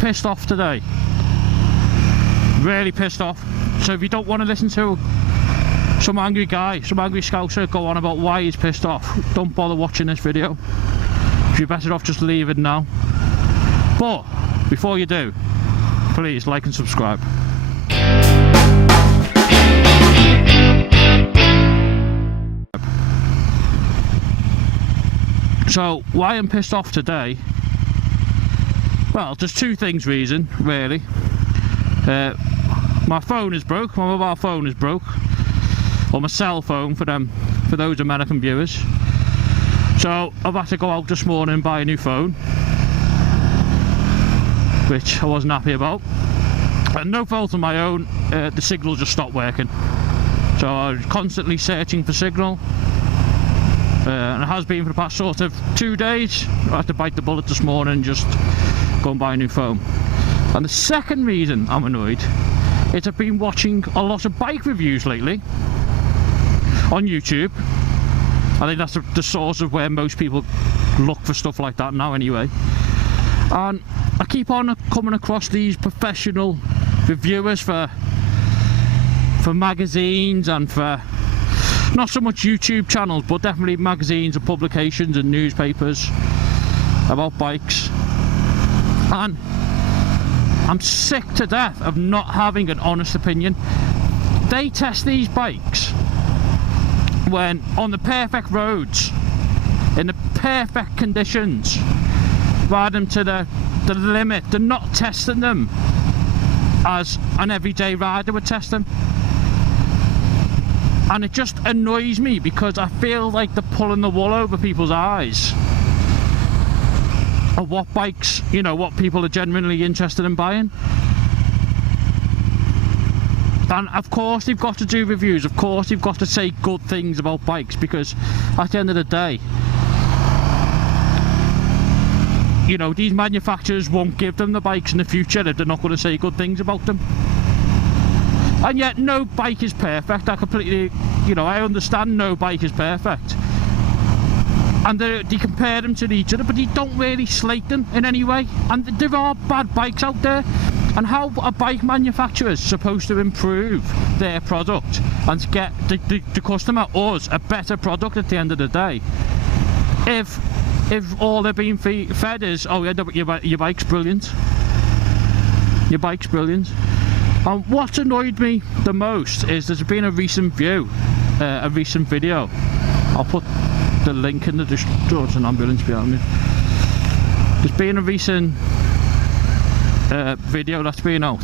pissed off today. Really pissed off. So if you don't want to listen to some angry guy, some angry scouser go on about why he's pissed off, don't bother watching this video. You're better off just leaving now. But before you do, please like and subscribe. So why I'm pissed off today, well, there's two things really. My phone is broke, my mobile phone is broke, or my cell phone for those American viewers. So I've had to go out this morning and buy a new phone, which I wasn't happy about, and no fault of my own. The signal just stopped working, so I was constantly searching for signal, and it has been for the past sort of 2 days. I had to bite the bullet this morning and just go and buy a new phone. And the second reason I'm annoyed is I've been watching a lot of bike reviews lately on YouTube. I think that's the source of where most people look for stuff like that now anyway. And I keep on coming across these professional reviewers for magazines and for not so much YouTube channels, but definitely magazines and publications and newspapers about bikes. And I'm sick to death of not having an honest opinion. They test these bikes when on the perfect roads, in the perfect conditions, ride them to the limit. They're not testing them as an everyday rider would test them. And it just annoys me because I feel like they're pulling the wool over people's eyes of what bikes, you know, what people are genuinely interested in buying. And of course they've got to do reviews, of course they've got to say good things about bikes, because at the end of the day, you know, these manufacturers won't give them the bikes in the future if they're not going to say good things about them. And yet no bike is perfect. I completely, you know, I understand no bike is perfect. And they compare them to each other, but they don't really slate them in any way. And there are bad bikes out there. And how are bike manufacturers supposed to improve their product and get the customer, us, a better product at the end of the day, if all they're being fed is, oh yeah, your bike's brilliant, your bike's brilliant. And what annoyed me the most is there's been a recent video. I'll put the link in the description. Oh, there's an ambulance behind me. There's been a recent video that's been out.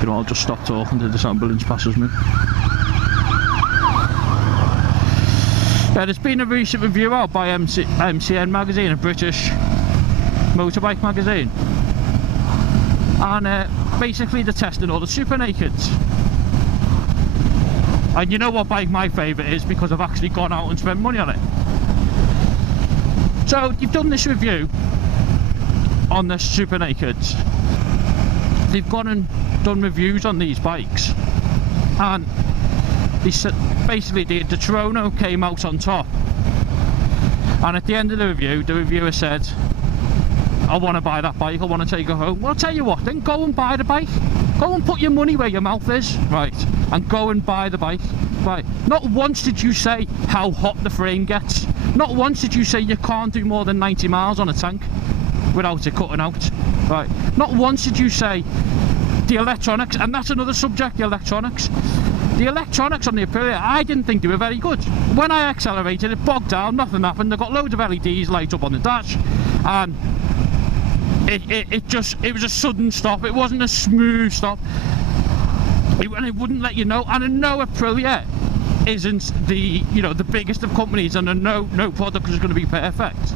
You know, I'll just stop talking till this ambulance passes me. There's been a recent review out by MCN magazine, a British motorbike magazine, and basically they're testing all the super nakeds. And you know what bike my favourite is, because I've actually gone out and spent money on it. So you've done this review on the super nakeds. They've gone and done reviews on these bikes, and they said basically the Toronto came out on top. And at the end of the review, the reviewer said, I want to buy that bike, I want to take it home. Well, I'll tell you what, then go and buy the bike. Go and put your money where your mouth is, right? And go and buy the bike, right? Not once did you say how hot the frame gets. Not once did you say you can't do more than 90 miles on a tank without it cutting out, right? Not once did you say the electronics, and that's another subject, the electronics. The electronics on the Aprilia, I didn't think they were very good. When I accelerated, it bogged down, nothing happened. They got loads of LEDs light up on the dash, and it was a sudden stop. It wasn't a smooth stop. And it wouldn't let you know. And I know Aprilia isn't the biggest of companies, and I know no product is going to be perfect.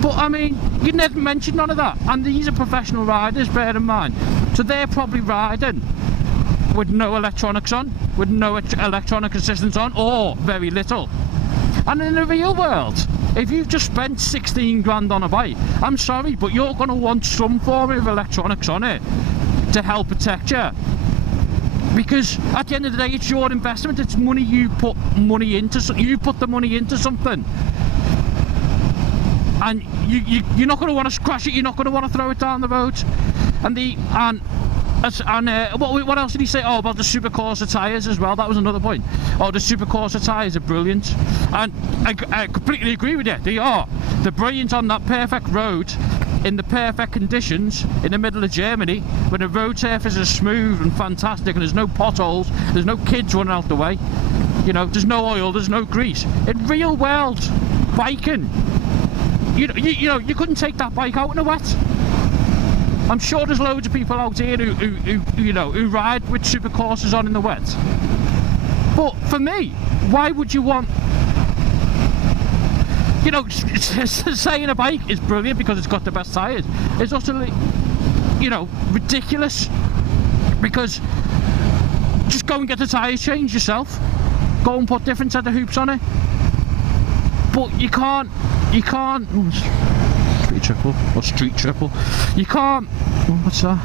But I mean, you never mentioned none of that. And these are professional riders, bear in mind. So they're probably riding with no electronics on, with no electronic assistance on, or very little. And in the real world, if you've just spent 16 grand on a bike, I'm sorry, but you're going to want some form of electronics on it to help protect you. Because at the end of the day, it's your investment, it's money you put money into, you put the money into something. and you're not going to want to crash it. You're not going to want to throw it down the road. What else did he say? Oh, about the Super Corsa tyres as well. That was another point. Oh, the Super Corsa tyres are brilliant, and I completely agree with you. They are. They're brilliant on that perfect road, in the perfect conditions, in the middle of Germany, when the road surface is smooth and fantastic, and there's no potholes, there's no kids running out the way. You know, there's no oil, there's no grease. In real world biking, you know, you couldn't take that bike out in the wet. I'm sure there's loads of people out here who ride with Super Corsas on in the wet. But for me, why would you want, you know, saying a bike is brilliant because it's got the best tyres? It's utterly, you know, ridiculous. Because just go and get the tyres changed yourself. Go and put different set of hoops on it. But you can't. Street triple or street triple. You can't. What's that?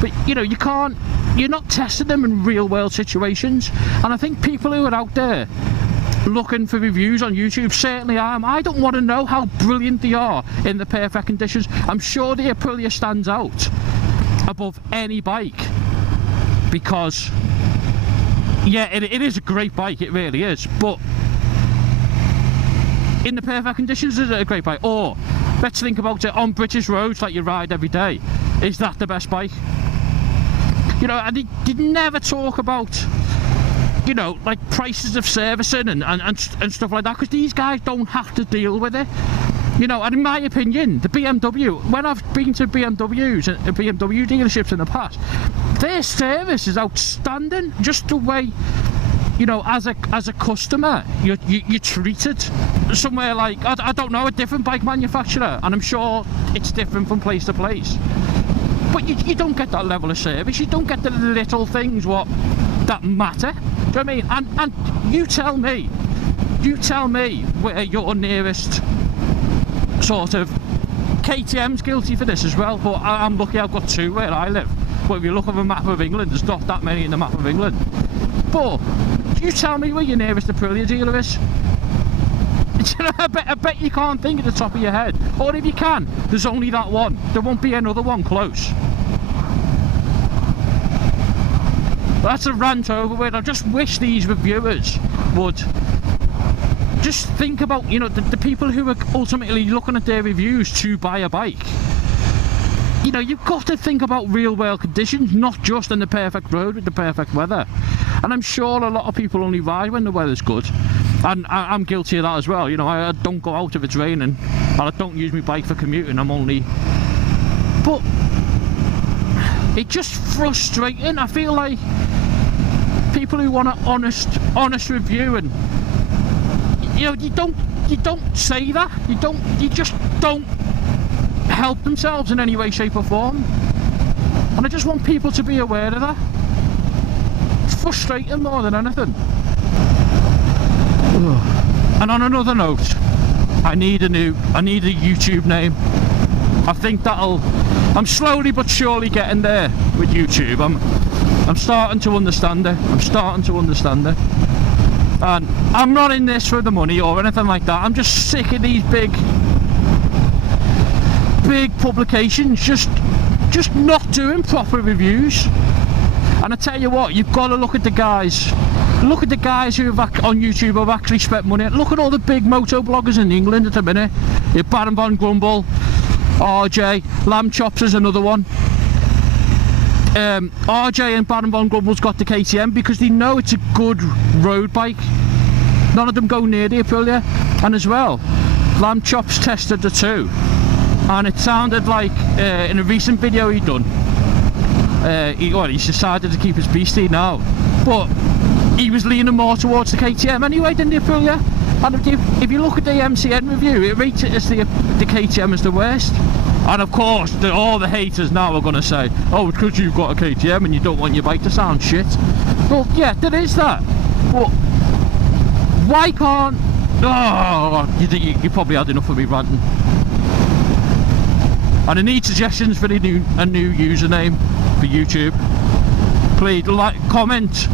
But you know, you can't. You're not testing them in real world situations. And I think people who are out there looking for reviews on YouTube, certainly I am. I don't want to know how brilliant they are in the perfect conditions. I'm sure the Aprilia stands out above any bike because, yeah, it is a great bike. It really is. But in the perfect conditions, is it a great bike? Or let's think about it on British roads like you ride every day. Is that the best bike? You know, and they never talk about, you know, like prices of servicing and stuff like that, because these guys don't have to deal with it. You know, and in my opinion, the BMW, when I've been to BMWs and BMW dealerships in the past, their service is outstanding. Just the way, you know, as a customer, you're treated. Somewhere like, I don't know, a different bike manufacturer, and I'm sure it's different from place to place, but you don't get that level of service. You don't get the little things that matter. Do you know what I mean? And you tell me where your nearest sort of KTM's guilty for this as well, but I'm lucky I've got two where I live. But if you look at the map of England, there's not that many in the map of England. But you tell me where your nearest Aprilia dealer is. You know, I bet you can't think at the top of your head. Or if you can, there's only that one. There won't be another one close. That's a rant over with. I just wish these reviewers would just think about, you know, the people who are ultimately looking at their reviews to buy a bike. You know, you've got to think about real world conditions, not just in the perfect road with the perfect weather. And I'm sure a lot of people only ride when the weather's good, and I'm guilty of that as well. You know, I don't go out if it's raining, and I don't use my bike for commuting. But it's just frustrating. I feel like people who want an honest review, and you know, you don't say that. You just don't help themselves in any way, shape or form. And I just want people to be aware of that. It's frustrating more than anything. And on another note, I need a YouTube name. I think I'm slowly but surely getting there with YouTube. I'm starting to understand it. And I'm not in this for the money or anything like that. I'm just sick of these big publications just not doing proper reviews. And I tell you what, you've got to look at the guys who have on YouTube who have actually spent money. Look at all the big moto bloggers in England at the minute. You've Baron Von Grumble, RJ, Lamb Chops is another one. RJ and Baron Von Grumble's got the KTM because they know it's a good road bike. None of them go near the Aprilia. And as well, Lamb Chops tested the two, and it sounded like in a recent video he'd done, he's decided to keep his beastie now, but he was leaning more towards the KTM anyway than the Aprilia. And if you look at the MCN review, it rates it as the KTM as the worst. And of course, all the haters now are going to say, oh, it's because you've got a KTM and you don't want your bike to sound shit. Well, yeah, there is that. But why can't... Oh, you probably had enough of me ranting. And I need suggestions for a new username for YouTube. Please comment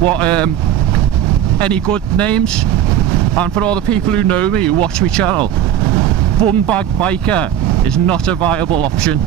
what any good names. And for all the people who know me, who watch my channel, bum bag biker is not a viable option.